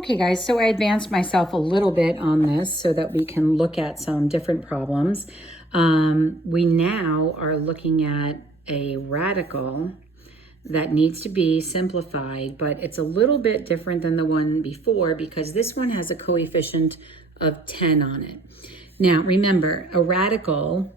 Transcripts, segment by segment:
Okay, guys, so I advanced myself a little bit on this so that we can look at some different problems. We now are looking at a radical that needs to be simplified, but it's a little bit different than the one before because this one has a coefficient of 10 on it. Now, remember, a radical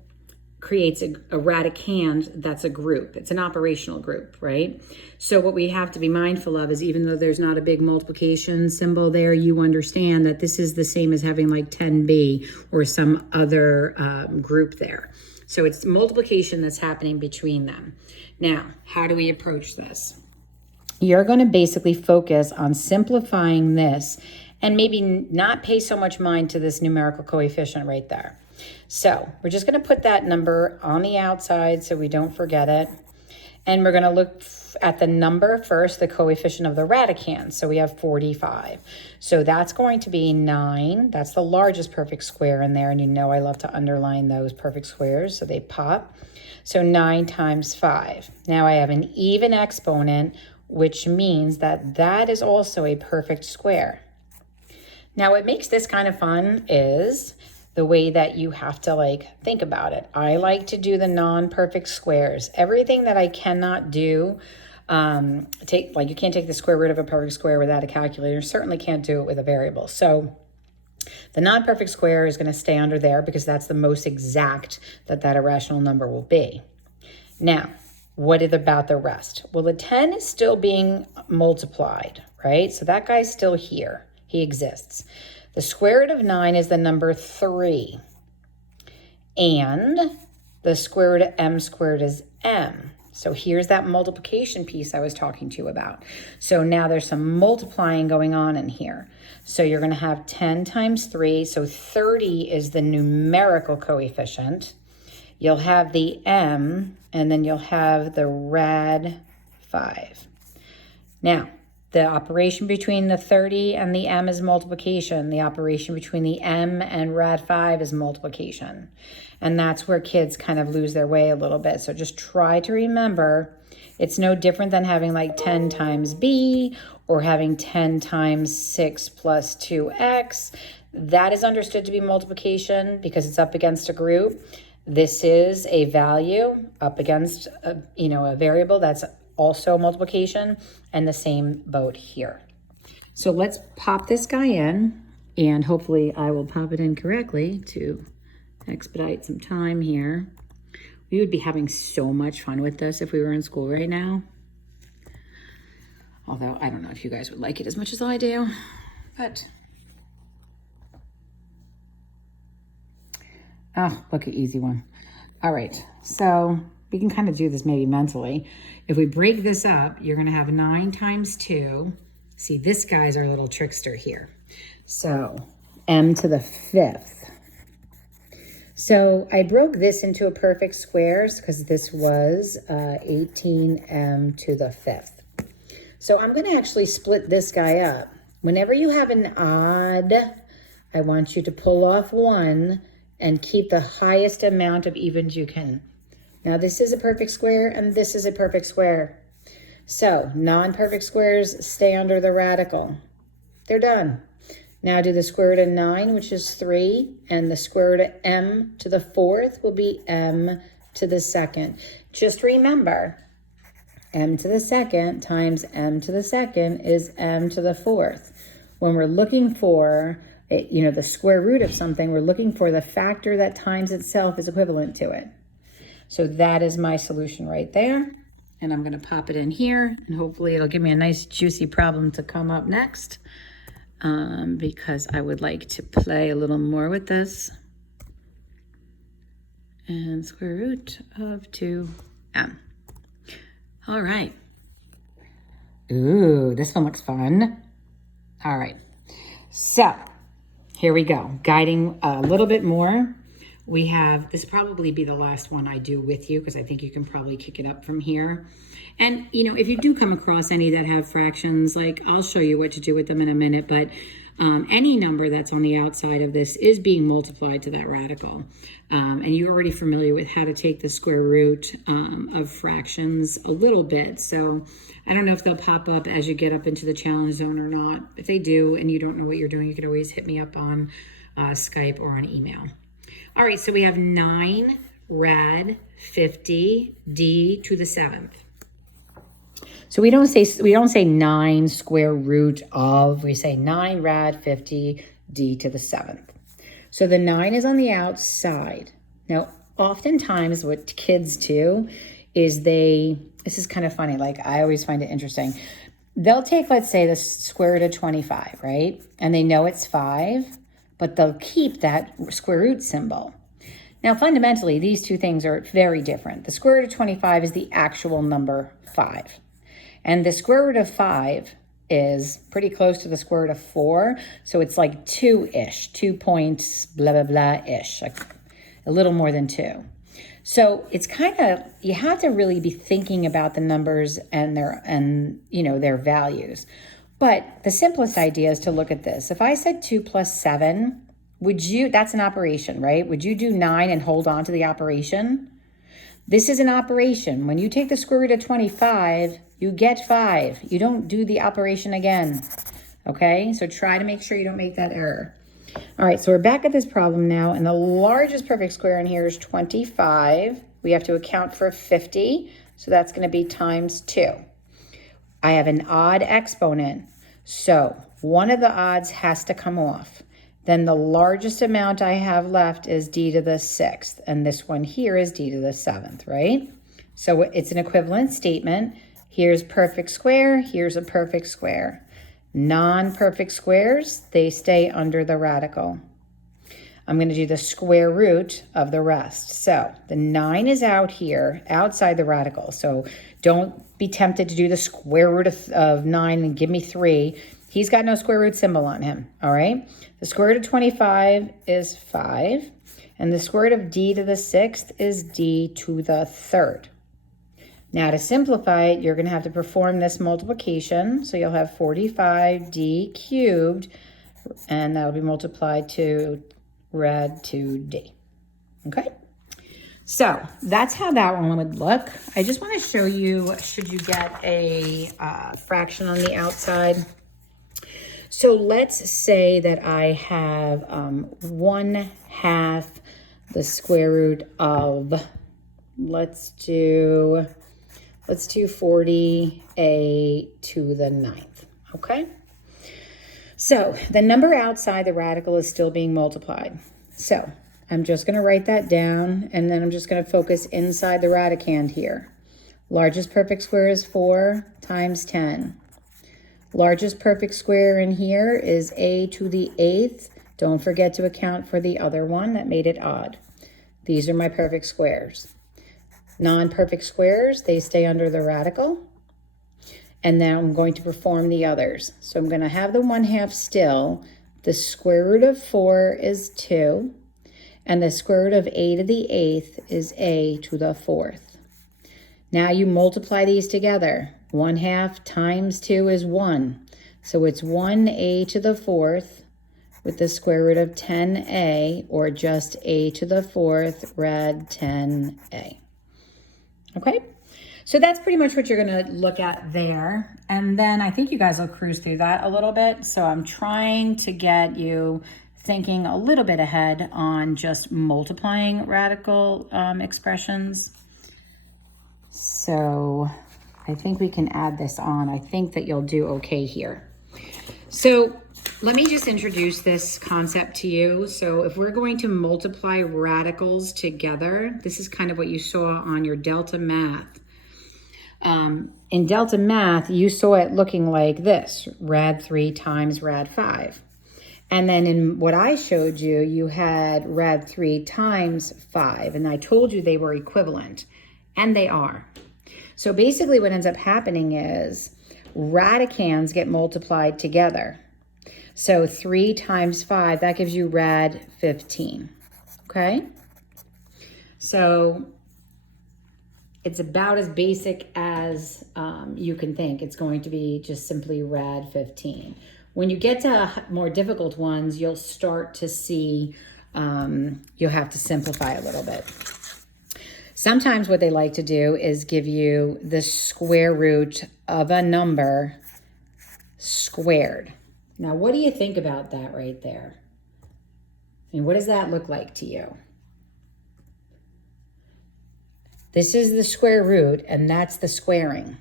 creates a radicand that's a group. It's an operational group, right? So what we have to be mindful of is even though there's not a big multiplication symbol there, you understand that this is the same as having like 10b or some other group there. So it's multiplication that's happening between them. Now, how do we approach this? You're going to basically focus on simplifying this and maybe not pay so much mind to this numerical coefficient right there. So we're just going to put that number on the outside so we don't forget it. And we're going to look at the number first, the coefficient of the radicand. So we have 45. So that's going to be 9. That's the largest perfect square in there. And you know I love to underline those perfect squares so they pop. So 9 times 5. Now I have an even exponent, which means that that is also a perfect square. Now what makes this kind of fun is the way that you have to think about it. I like to do the non-perfect squares. Everything that I cannot do, you can't take the square root of a perfect square without a calculator. Certainly can't do it with a variable. So the non-perfect square is going to stay under there because that's the most exact that irrational number will be. Now, what is about the rest? Well, the 10 is still being multiplied, right? So that guy's still here. He exists. The square root of 9 is the number 3. And the square root of m squared is m. So here's that multiplication piece I was talking to you about. So now there's some multiplying going on in here. So you're going to have 10 times 3. So 30 is the numerical coefficient. You'll have the m, and then you'll have the rad 5. Now, the operation between the 30 and the m is multiplication. The operation between the m and rad 5 is multiplication. And that's where kids kind of lose their way a little bit. So just try to remember it's no different than having like 10 times b or having 10 times 6 plus 2x. That is understood to be multiplication because it's up against a group. This is a value up against a variable that's also multiplication, and the same boat here. So let's pop this guy in, and hopefully I will pop it in correctly to expedite some time here. We would be having so much fun with this if we were in school right now. Although I don't know if you guys would like it as much as I do, but oh, look at easy one. All right, so we can kind of do this maybe mentally. If we break this up, you're going to have 9 times 2. See, this guy's our little trickster here. So m to the 5th. So I broke this into a perfect squares because this was 18m to the 5th. So I'm going to actually split this guy up. Whenever you have an odd, I want you to pull off 1 and keep the highest amount of evens you can. Now this is a perfect square and this is a perfect square. So non-perfect squares stay under the radical. They're done. Now do the square root of 9, which is 3, and the square root of m to the 4th will be m to the 2nd. Just remember, m to the 2nd times m to the 2nd is m to the 4th. When we're looking for the square root of something, we're looking for the factor that times itself is equivalent to it. So that is my solution right there. And I'm going to pop it in here, and hopefully it'll give me a nice juicy problem to come up next because I would like to play a little more with this. And square root of 2m. All right. Ooh, this one looks fun. All right. So here we go. Guiding a little bit more. we have, this will probably be the last one I do with you because I think you can probably kick it up from here. And, you know, if you do come across any that have fractions, like I'll show you what to do with them in a minute, but any number that's on the outside of this is being multiplied to that radical. And you're already familiar with how to take the square root of fractions a little bit. So I don't know if they'll pop up as you get up into the challenge zone or not. If they do and you don't know what you're doing, you can always hit me up on Skype or on email. All right, so we have 9 rad 50 d to the 7th. So we don't say 9 square root of, we say 9 rad 50 d to the 7th. So the 9 is on the outside. Now, oftentimes what kids do is this is kind of funny, like I always find it interesting. They'll take, let's say, the square root of 25, right? And they know it's 5, but they'll keep that square root symbol. Now, fundamentally, these two things are very different. The square root of 25 is the actual number 5. And the square root of 5 is pretty close to the square root of 4. So it's like 2-ish, 2 points, blah, blah, blah-ish, like a little more than 2. So it's kind of, you have to really be thinking about the numbers and their values. But the simplest idea is to look at this. If I said 2 plus 7, that's an operation, right? Would you do 9 and hold on to the operation? This is an operation. When you take the square root of 25, you get 5. You don't do the operation again, okay? So try to make sure you don't make that error. All right, so we're back at this problem now, and the largest perfect square in here is 25. We have to account for 50, so that's going to be times 2. I have an odd exponent, so one of the odds has to come off. Then the largest amount I have left is d to the 6th, and this one here is d to the 7th, right? So it's an equivalent statement. Here's perfect square, here's a perfect square. Non-perfect squares, they stay under the radical. I'm going to do the square root of the rest. So the 9 is out here, outside the radical. So don't be tempted to do the square root of 9 and give me 3. He's got no square root symbol on him, all right? The square root of 25 is 5, and the square root of d to the 6th is d to the 3rd. Now to simplify it, you're going to have to perform this multiplication. So you'll have 45d cubed, and that'll be multiplied to rad 2d. Okay? So that's how that one would look. I just want to show you, should you get a fraction on the outside. So let's say that I have 1/2 the square root of, let's do 40a to the 9th, okay? So the number outside the radical is still being multiplied. So I'm just going to write that down, and then I'm just going to focus inside the radicand here. Largest perfect square is 4 times 10. Largest perfect square in here is a to the 8th. Don't forget to account for the other one that made it odd. These are my perfect squares. Non-perfect squares, they stay under the radical. And then I'm going to perform the others. So I'm going to have the 1/2 still. The square root of 4 is 2. And the square root of a to the 8th is a to the 4th. Now you multiply these together. 1/2 times 2 is 1. So it's 1a to the 4th with the square root of 10a, or just a to the 4th rad 10a. Okay, so that's pretty much what you're going to look at there. And then I think you guys will cruise through that a little bit. So I'm trying to get you thinking a little bit ahead on just multiplying radical expressions. So I think we can add this on. I think that you'll do okay here. So let me just introduce this concept to you. So if we're going to multiply radicals together, this is kind of what you saw on your delta math. In delta math, you saw it looking like this, rad 3 times rad 5. And then in what I showed you, you had rad 3 times 5. And I told you they were equivalent, and they are. So basically what ends up happening is radicands get multiplied together. So 3 times 5, that gives you rad 15, okay? So it's about as basic as you can think. It's going to be just simply rad 15. When you get to more difficult ones, you'll start to see you'll have to simplify a little bit. Sometimes what they like to do is give you the square root of a number squared. Now, what do you think about that right there? And what does that look like to you? This is the square root, and that's the squaring.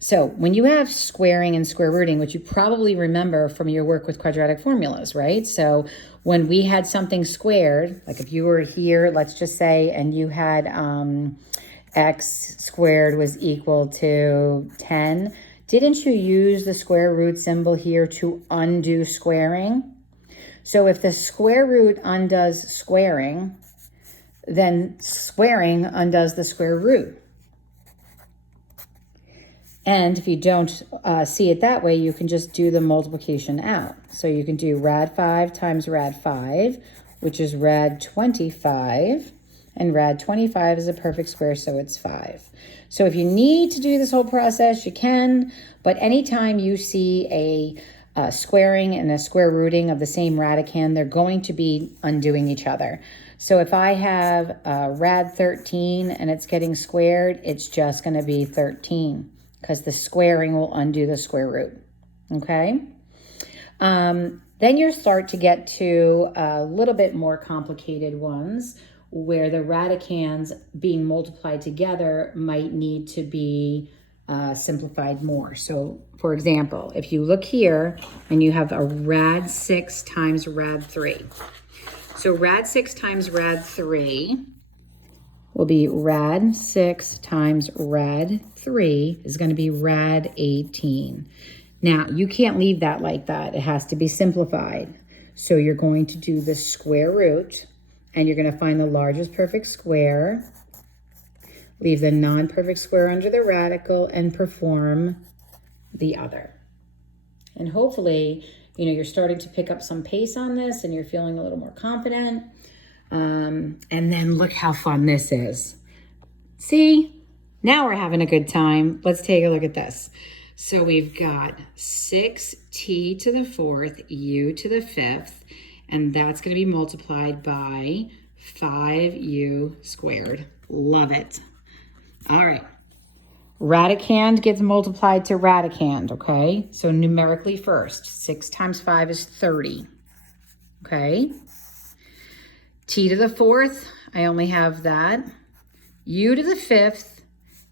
So when you have squaring and square rooting, which you probably remember from your work with quadratic formulas, right? So when we had something squared, like if you were here, let's just say, and you had x squared was equal to 10, didn't you use the square root symbol here to undo squaring? So if the square root undoes squaring, then squaring undoes the square root. And if you don't see it that way, you can just do the multiplication out. So you can do rad 5 times rad 5, which is rad 25. And rad 25 is a perfect square, so it's 5. So if you need to do this whole process, you can. But anytime you see a squaring and a square rooting of the same radicand, they're going to be undoing each other. So if I have rad 13 and it's getting squared, it's just going to be 13. Because the squaring will undo the square root, okay? Then you start to get to a little bit more complicated ones where the radicands being multiplied together might need to be simplified more. So, for example, if you look here and you have a rad 6 times rad 3. So rad 6 times rad 3 will be rad 6 times rad 3 is going to be rad 18. Now, you can't leave that like that. It has to be simplified. So you're going to do the square root, and you're going to find the largest perfect square, leave the non-perfect square under the radical, and perform the other. And hopefully, you know, you're starting to pick up some pace on this, and you're feeling a little more confident. And then look how fun this is. See, now we're having a good time. Let's take a look at this. So we've got 6t to the 4th, u to the 5th, and that's going to be multiplied by 5u squared. Love it. All right. Radicand gets multiplied to radicand, okay? So numerically first, 6 times 5 is 30, okay? T to the 4th, I only have that. U to the 5th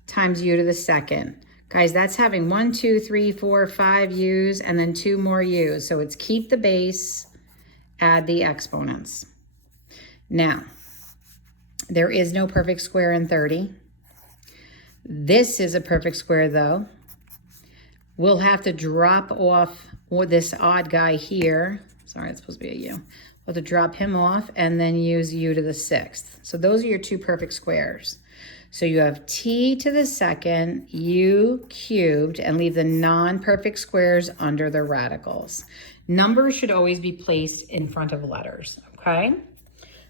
times U to the 2nd. Guys, that's having 1, 2, 3, 4, 5 U's and then 2 more U's. So it's keep the base, add the exponents. Now, there is no perfect square in 30. This is a perfect square though. We'll have to drop off this odd guy here. Sorry, it's supposed to be a U. We'll have to drop him off and then use u to the 6th. So those are your two perfect squares. So you have t to the 2nd, u cubed, and leave the non-perfect squares under the radicals. Numbers should always be placed in front of letters, okay?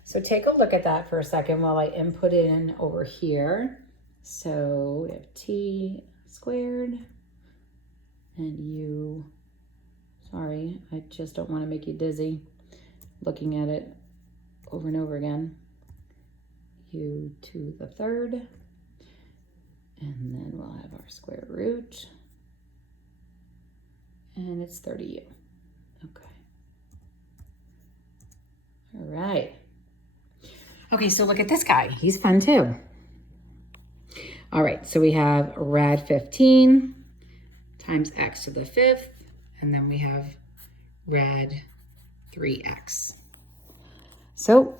So take a look at that for a second while I input it in over here. So we have t squared and u, sorry, I just don't want to make you dizzy looking at it over and over again. U to the 3rd, and then we'll have our square root, and it's 30u. Okay. All right. Okay, so look at this guy. He's fun too. All right, so we have rad 15 times x to the 5th, and then we have rad 3x. So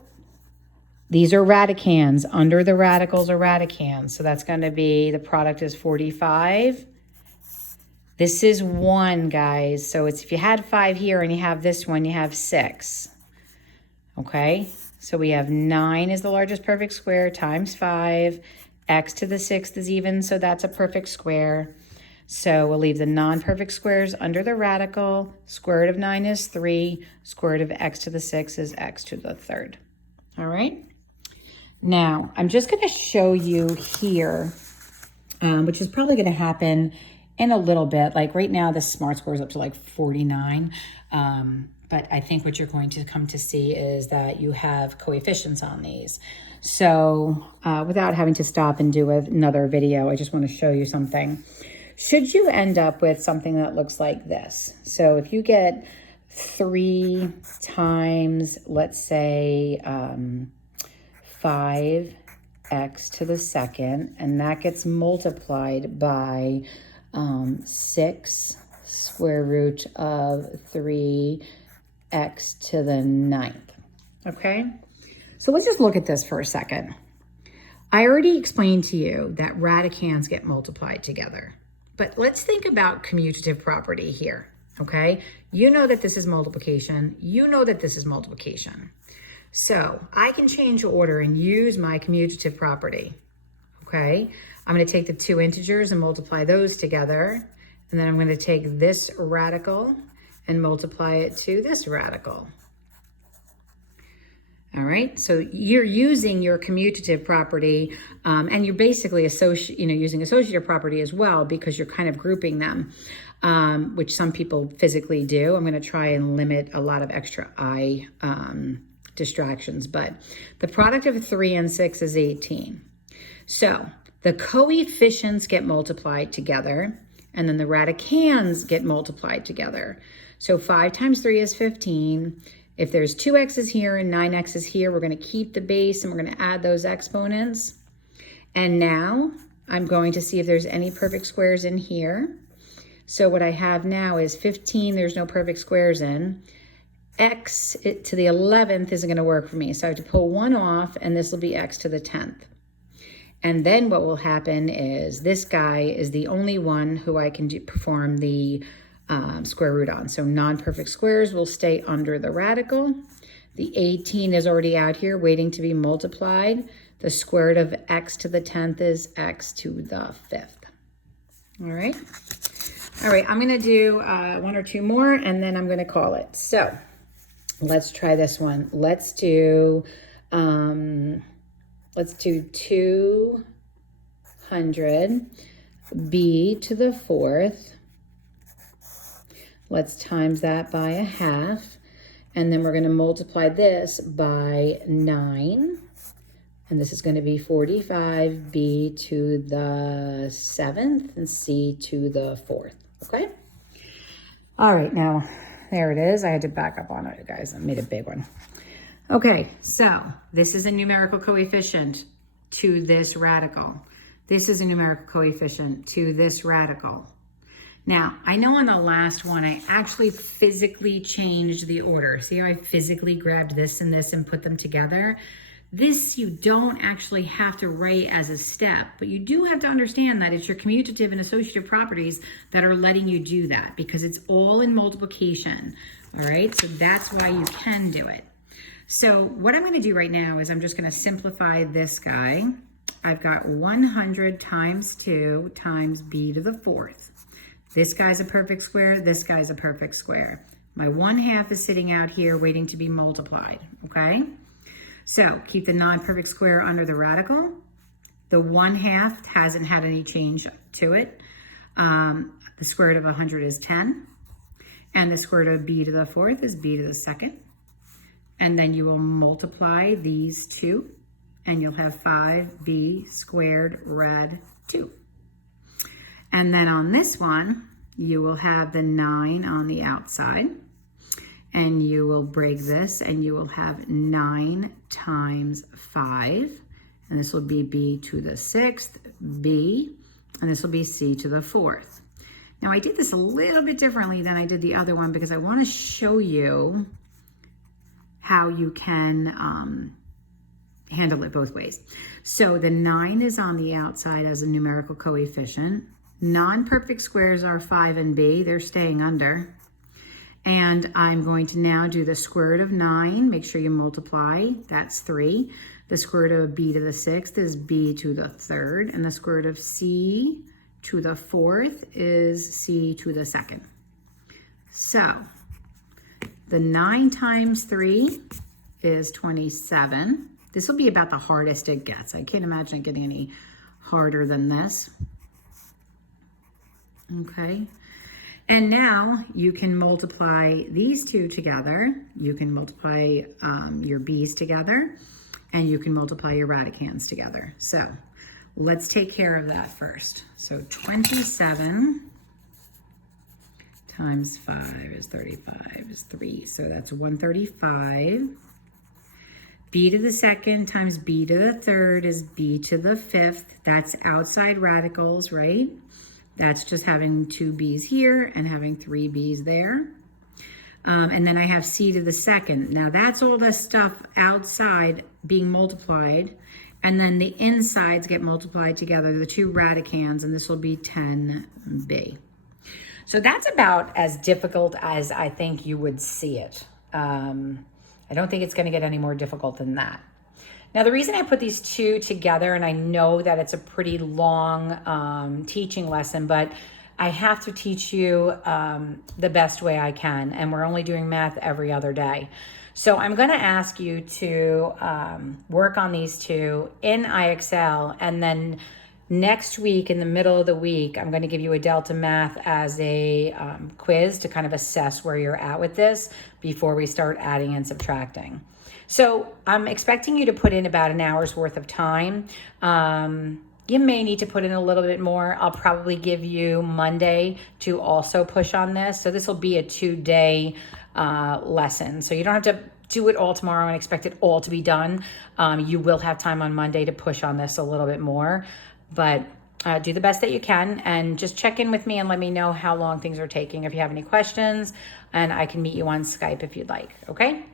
these are radicands. Under the radicals are radicands. So that's going to be, the product is 45. This is 1, guys. So it's, if you had 5 here and you have this one, you have 6. Okay? So we have 9 is the largest perfect square times 5. X to the 6th is even, so that's a perfect square. So we'll leave the non-perfect squares under the radical. Square root of 9 is 3. Square root of x to the 6 is x to the 3rd. All right? Now, I'm just going to show you here, which is probably going to happen in a little bit. Like right now, the SMART score is up to like 49. But I think what you're going to come to see is that you have coefficients on these. So without having to stop and do another video, I just want to show you something. Should you end up with something that looks like this? So if you get 3 times, let's say, 5x to the second, and that gets multiplied by 6 square root of 3x to the 9th. Okay, so let's just look at this for a second. I already explained to you that radicands get multiplied together, but let's think about commutative property here. Okay, you know that this is multiplication, you know that this is multiplication. So I can change order and use my commutative property, okay? I'm going to take the 2 integers and multiply those together, and then I'm going to take this radical and multiply it to this radical. All right, so you're using your commutative property, and you're basically using associative property as well, because you're kind of grouping them, which some people physically do. I'm going to try and limit a lot of extra distractions, but the product of 3 and 6 is 18. So the coefficients get multiplied together, and then the radicands get multiplied together. So 5 times 3 is 15. If there's 2x's here and 9x's here, we're going to keep the base and we're going to add those exponents. And now I'm going to see if there's any perfect squares in here. So what I have now is 15, there's no perfect squares in. X to the 11th isn't going to work for me. So I have to pull 1 off, and this will be x to the 10th. And then what will happen is this guy is the only one who I can perform the square root on. So non-perfect squares will stay under the radical. The 18 is already out here waiting to be multiplied. The square root of x to the 10th is x to the 5th. All right. All right, I'm going to do 1 or 2 more, and then I'm going to call it. So let's try this one. Let's do 200 b to the 4th. Let's times that by 1/2. And then we're going to multiply this by 9. And this is going to be 45b to the 7th and c to the 4th. Okay? All right, now there it is. I had to back up on it, guys. I made a big one. Okay, so this is a numerical coefficient to this radical. This is a numerical coefficient to this radical. Now, I know on the last one, I actually physically changed the order. See how I physically grabbed this and this and put them together? This you don't actually have to write as a step, but you do have to understand that it's your commutative and associative properties that are letting you do that, because it's all in multiplication. All right, so that's why you can do it. So what I'm going to do right now is I'm just going to simplify this guy. I've got 100 times 2 times b to the 4th. This guy's a perfect square. This guy's a perfect square. My 1/2 is sitting out here waiting to be multiplied, okay? So keep the non-perfect square under the radical. The 1/2 hasn't had any change to it. The square root of 100 is 10. And the square root of b to the 4th is b to the 2nd. And then you will multiply these two, and you'll have 5b squared rad 2. And then on this one, you will have the 9 on the outside, and you will break this, and you will have 9 times 5, and this will be b to the 6th, b, and this will be c to the 4th. Now I did this a little bit differently than I did the other one, because I want to show you how you can handle it both ways. So the 9 is on the outside as a numerical coefficient. Non-perfect squares are 5 and b. They're staying under. And I'm going to now do the square root of 9. Make sure you multiply. That's 3. The square root of b to the 6th is b to the 3rd. And the square root of c to the 4th is c to the 2nd. So the 9 times 3 is 27. This will be about the hardest it gets. I can't imagine it getting any harder than this. Okay. And now you can multiply these two together. You can multiply your b's together, and you can multiply your radicands together. So let's take care of that first. So 27 times 5 is 35 is 3. So that's 135. B to the second times B to the third is B to the fifth. That's outside radicals, right? That's just having 2 B's here and having 3 B's there. And then I have C to the second. Now that's all the stuff outside being multiplied. And then the insides get multiplied together, the 2 radicands, and this will be 10B. So that's about as difficult as I think you would see it. I don't think it's going to get any more difficult than that. Now, the reason I put these two together, and I know that it's a pretty long teaching lesson, but I have to teach you the best way I can, and we're only doing math every other day. So I'm going to ask you to work on these two in IXL, and then next week, in the middle of the week, I'm going to give you a Delta Math as a quiz to kind of assess where you're at with this before we start adding and subtracting. So I'm expecting you to put in about an hour's worth of time. You may need to put in a little bit more. I'll probably give you Monday to also push on this. So this will be a 2-day lesson. So you don't have to do it all tomorrow and expect it all to be done. You will have time on Monday to push on this a little bit more. But do the best that you can, and just check in with me and let me know how long things are taking if you have any questions, and I can meet you on Skype if you'd like, okay?